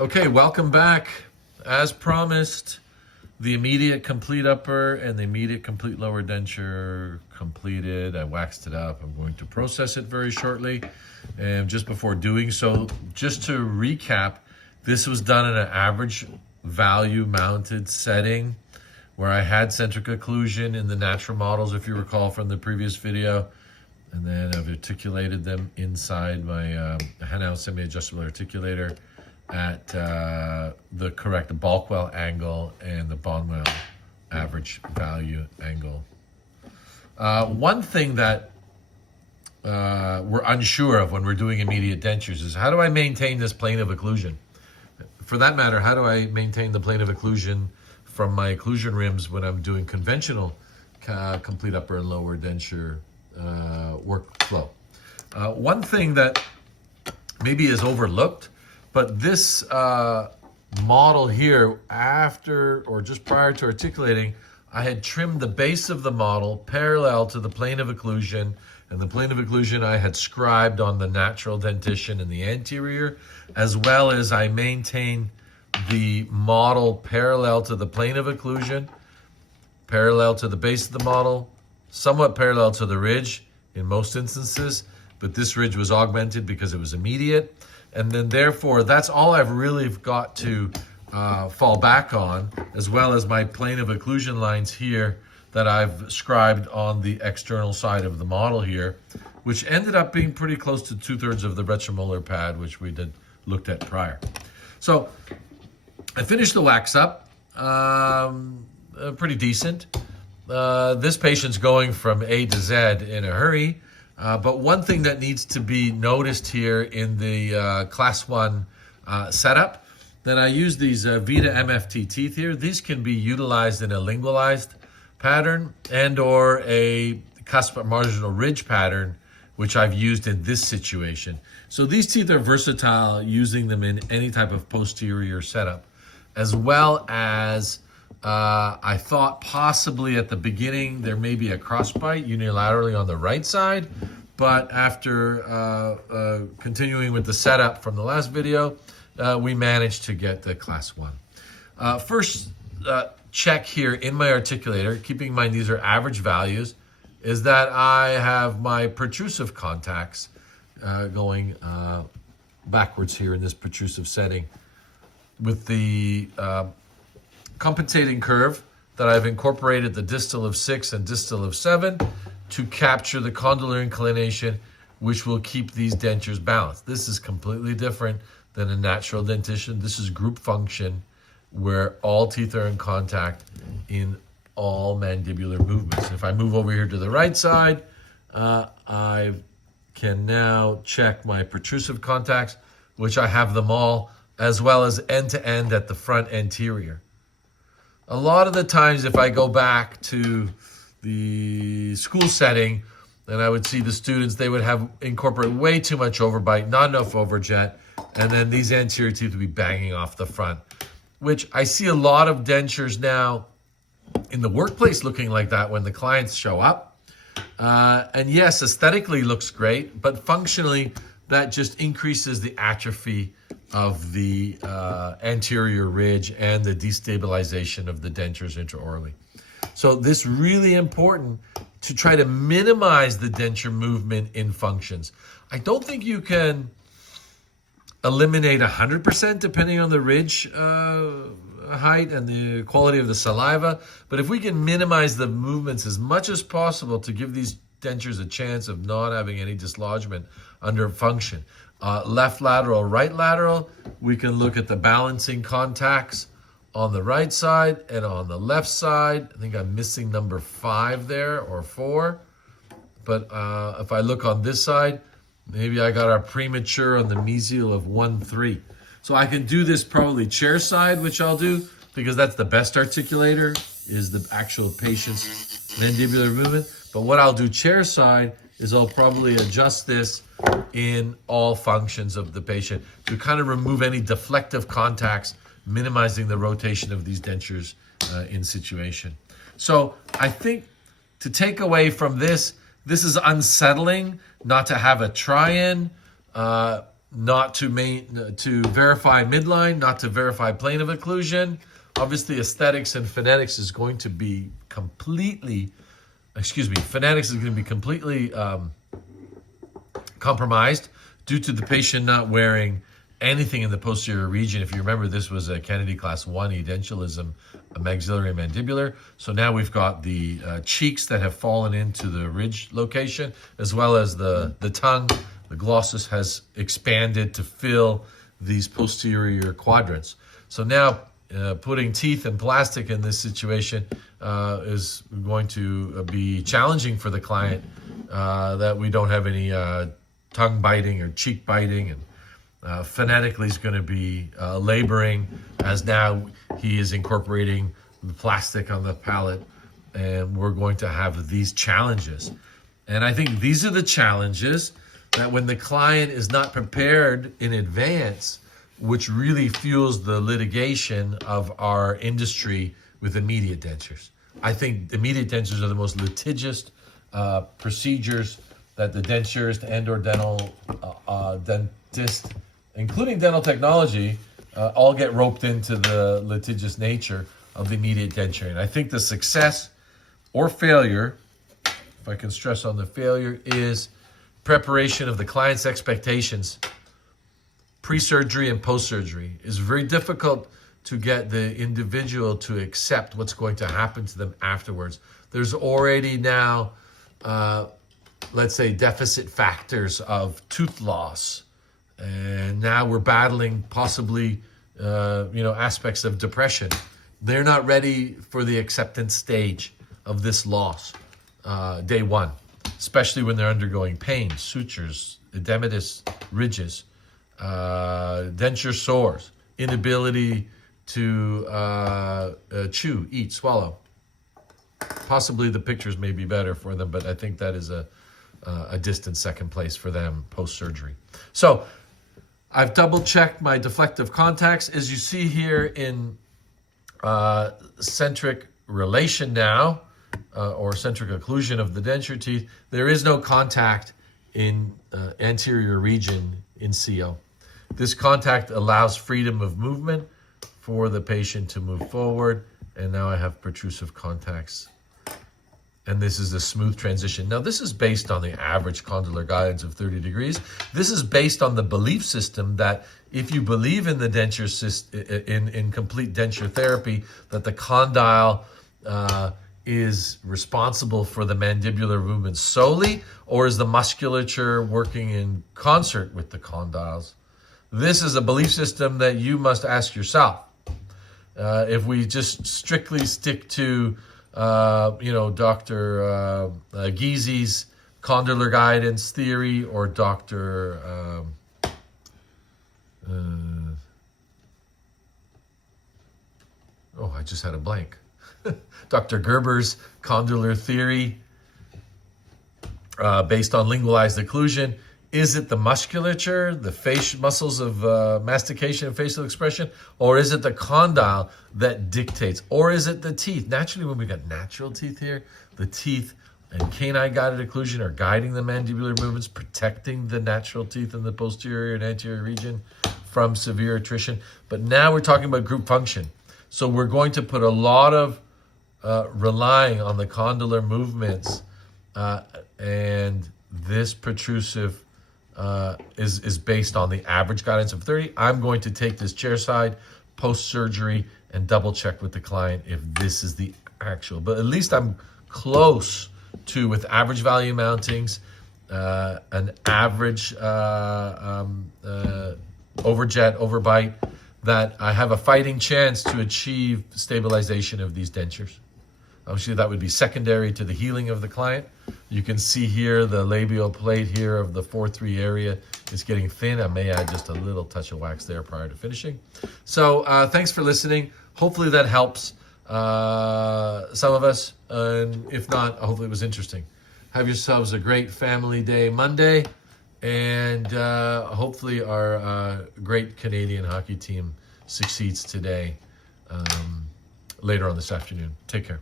Okay, welcome back. As promised, the immediate complete upper and the immediate complete lower denture completed. I waxed it up. I'm going to process it very shortly. And just before doing so, just to recap, this was done in an average value mounted setting where I had centric occlusion in the natural models, if you recall from the previous video. And then I've articulated them inside my Hanau semi-adjustable articulator at the correct Balkwell angle and the Bonwell average value angle. One thing that we're unsure of when we're doing immediate dentures is how do I maintain this plane of occlusion? For that matter, how do I maintain the plane of occlusion from my occlusion rims when I'm doing conventional complete upper and lower denture workflow? One thing that maybe is overlooked, but this model here, after or just prior to articulating, I had trimmed the base of the model parallel to the plane of occlusion, and the plane of occlusion I had scribed on the natural dentition in the anterior, as well as I maintained the model parallel to the plane of occlusion, parallel to the base of the model, somewhat parallel to the ridge in most instances, but this ridge was augmented because it was immediate. And then therefore, that's all I've really got to fall back on, as well as my plane of occlusion lines here that I've scribed on the external side of the model here, which ended up being pretty close to 2/3 of the retromolar pad, which we did looked at prior. So I finished the wax up, pretty decent. This patient's going from A to Z in a hurry. But one thing that needs to be noticed here in the class 1 setup, that I use these Vita MFT teeth here. These can be utilized in a lingualized pattern and or a cusp marginal ridge pattern, which I've used in this situation. So these teeth are versatile, using them in any type of posterior setup, as well as I thought possibly at the beginning there may be a crossbite unilaterally on the right side, but after continuing with the setup from the last video, we managed to get the class 1. First check here in my articulator, keeping in mind these are average values, is that I have my protrusive contacts going backwards here in this protrusive setting with the compensating curve that I've incorporated the distal of 6 and distal of 7 to capture the condylar inclination, which will keep these dentures balanced. This is completely different than a natural dentition. This is group function, where all teeth are in contact in all mandibular movements. If I move over here to the right side, I can now check my protrusive contacts, which I have them all, as well as end-to-end at the front anterior. A lot of the times, if I go back to the school setting, and I would see the students, they would have incorporate way too much overbite, not enough overjet, and then these anterior teeth would be banging off the front, which I see a lot of dentures now in the workplace looking like that when the clients show up. And yes, aesthetically looks great, but functionally that just increases the atrophy of the anterior ridge and the destabilization of the dentures intraorally. So this really important to try to minimize the denture movement in functions. I don't think you can eliminate 100% depending on the ridge height and the quality of the saliva, but if we can minimize the movements as much as possible to give these dentures a chance of not having any dislodgement under function. Left lateral, right lateral, we can look at the balancing contacts on the right side and on the left side. I think I'm missing number 5 there, or 4. But if I look on this side, maybe I got our premature on the mesial of 1-3. So I can do this probably chair side, which I'll do, because that's the best articulator, is the actual patient's mandibular movement. But what I'll do chair side is I'll probably adjust this in all functions of the patient to kind of remove any deflective contacts, minimizing the rotation of these dentures in situation. So I think to take away from this, this is unsettling not to have a try-in. not to verify midline, not to verify plane of occlusion. Obviously, aesthetics and phonetics is going to be completely, phonetics is going to be completely compromised due to the patient not wearing anything in the posterior region. If you remember, this was a Kennedy class 1 edentulosum, a maxillary mandibular. So now we've got the cheeks that have fallen into the ridge location, as well as the tongue. The glossus has expanded to fill these posterior quadrants. So now putting teeth and plastic in this situation is going to be challenging for the client, that we don't have any tongue biting or cheek biting, and phonetically is going to be laboring, as now he is incorporating the plastic on the palate, and we're going to have these challenges. And I think these are the challenges that when the client is not prepared in advance, which really fuels the litigation of our industry with immediate dentures. I think immediate dentures are the most litigious procedures that the denturist and or dental dentist, including dental technology, all get roped into the litigious nature of the immediate denture. And I think the success or failure, if I can stress on the failure, is preparation of the client's expectations pre-surgery and post-surgery. Is very difficult to get the individual to accept what's going to happen to them afterwards. There's already now, let's say, deficit factors of tooth loss. And now we're battling possibly, aspects of depression. They're not ready for the acceptance stage of this loss, day one, especially when they're undergoing pain, sutures, edematous ridges, denture sores, inability to chew, eat, swallow. Possibly the pictures may be better for them, but I think that is a distant second place for them post-surgery. So I've double-checked my deflective contacts. As you see here in centric relation now, or centric occlusion of the denture teeth, there is no contact in anterior region in CO. This contact allows freedom of movement for the patient to move forward, and now I have protrusive contacts. And this is a smooth transition. Now, this is based on the average condylar guidance of 30 degrees. This is based on the belief system that if you believe in the denture in complete denture therapy, that the condyle is responsible for the mandibular movement solely, or is the musculature working in concert with the condyles? This is a belief system that you must ask yourself. If we just strictly stick to Dr. Gysi's condylar guidance theory, or Dr. I just had a blank. Dr. Gerber's condylar theory, based on lingualized occlusion. Is it the musculature, the facial muscles of mastication and facial expression, or is it the condyle that dictates, or is it the teeth? Naturally, when we got natural teeth here, the teeth and canine guided occlusion are guiding the mandibular movements, protecting the natural teeth in the posterior and anterior region from severe attrition. But now we're talking about group function. So we're going to put a lot of relying on the condylar movements, and this protrusive is based on the average guidance of 30. I'm going to take this chair side post-surgery and double check with the client if this is the actual. But at least I'm close to, with average value mountings, an average overjet, overbite, that I have a fighting chance to achieve stabilization of these dentures. Obviously, that would be secondary to the healing of the client. You can see here the labial plate here of the 4-3 area is getting thin. I may add just a little touch of wax there prior to finishing. So thanks for listening. Hopefully that helps some of us. And if not, hopefully it was interesting. Have yourselves a great Family Day Monday. And hopefully our great Canadian hockey team succeeds today, later on this afternoon. Take care.